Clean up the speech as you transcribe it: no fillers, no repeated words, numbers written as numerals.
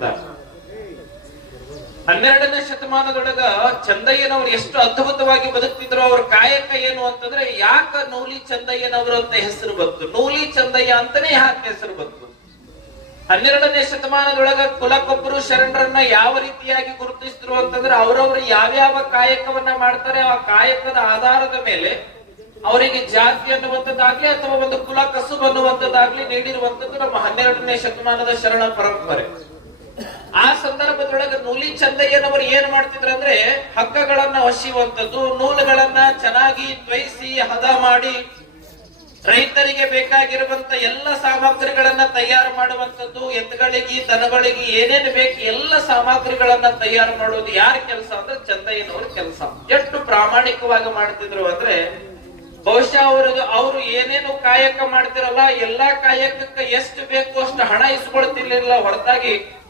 ಕೊಟ್ಟಿರ್ತಾರೆ. 12ನೇ ಶತಮಾನದೊಳಗ ಚಂದಯ್ಯನವರು ಎಷ್ಟು ಅದ್ಭುತವಾಗಿ ಬದುಕ್ತಿದ್ರು. ಅವ್ರ ಕಾಯಕ ಏನು ಅಂತಂದ್ರೆ, ಯಾಕ ನೂಲಿ ಚಂದಯ್ಯನವರು ಅಂತ ಹೆಸರು ಬಂತು, ನೂಲಿ ಚಂದಯ್ಯ ಅಂತಾನೆ ಯಾಕೆ ಹೆಸರು ಬಂತು? 12ನೇ ಶತಮಾನದೊಳಗ ಕುಲಕೊಬ್ಬರು ಶರಣರನ್ನ ಯಾವ ರೀತಿಯಾಗಿ ಗುರುತಿಸಿದ್ರು ಅಂತಂದ್ರೆ, ಅವರವರು ಯಾವ್ಯಾವ ಕಾಯಕವನ್ನ ಮಾಡ್ತಾರೆ ಆ ಕಾಯಕದ ಆಧಾರದ ಮೇಲೆ ಅವರಿಗೆ ಜಾತಿ ಅನ್ನುವಂಥದ್ದಾಗ್ಲಿ ಅಥವಾ ಒಂದು ಕುಲ ಕಸುಬು ಅನ್ನುವಂಥದ್ದಾಗ್ಲಿ ನೀಡಿರುವಂತದ್ದು ನಮ್ಮ 12ನೇ ಶತಮಾನದ ಶರಣ ಪರಂಪರೆ. ಆ ಸಂದರ್ಭದೊಳಗೆ ನೂಲಿ ಚಂದಯ್ಯನವರು ಏನ್ ಮಾಡ್ತಿದ್ರು ಅಂದ್ರೆ, ಹಗ್ಗಗಳನ್ನ ಹೊಸಿಯುವಂಥದ್ದು, ನೂಲುಗಳನ್ನ ಚೆನ್ನಾಗಿ ತ್ವಯಿಸಿ ಹದ ಮಾಡಿ ರೈತರಿಗೆ ಬೇಕಾಗಿರುವಂತ ಎಲ್ಲ ಸಾಮಗ್ರಿಗಳನ್ನ ತಯಾರು ಮಾಡುವಂತದ್ದು, ಎತ್ತುಗಳಿಗೆ ದನಗಳಿಗೆ ಏನೇನು ಬೇಕು ಎಲ್ಲ ಸಾಮಗ್ರಿಗಳನ್ನ ತಯಾರು ಮಾಡೋದು ಯಾರ ಕೆಲಸ ಅಂದ್ರೆ ಚಂದಯ್ಯನವ್ರ ಕೆಲಸ. ಎಷ್ಟು ಪ್ರಾಮಾಣಿಕವಾಗಿ ಮಾಡ್ತಿದ್ರು ಅಂದ್ರೆ, ಬಹುಶಃ ಅವರು ಏನೇನು ಕಾಯಕ ಮಾಡ್ತಿರಲ್ಲ ಎಲ್ಲಾ ಕಾಯಕಕ್ಕೆ ಎಷ್ಟು ಬೇಕು ಅಷ್ಟು ಹಣ ಇಸ್ಕೊಳ್ತಿರ್ಲಿಲ್ಲ ಹೊರತಾಗಿ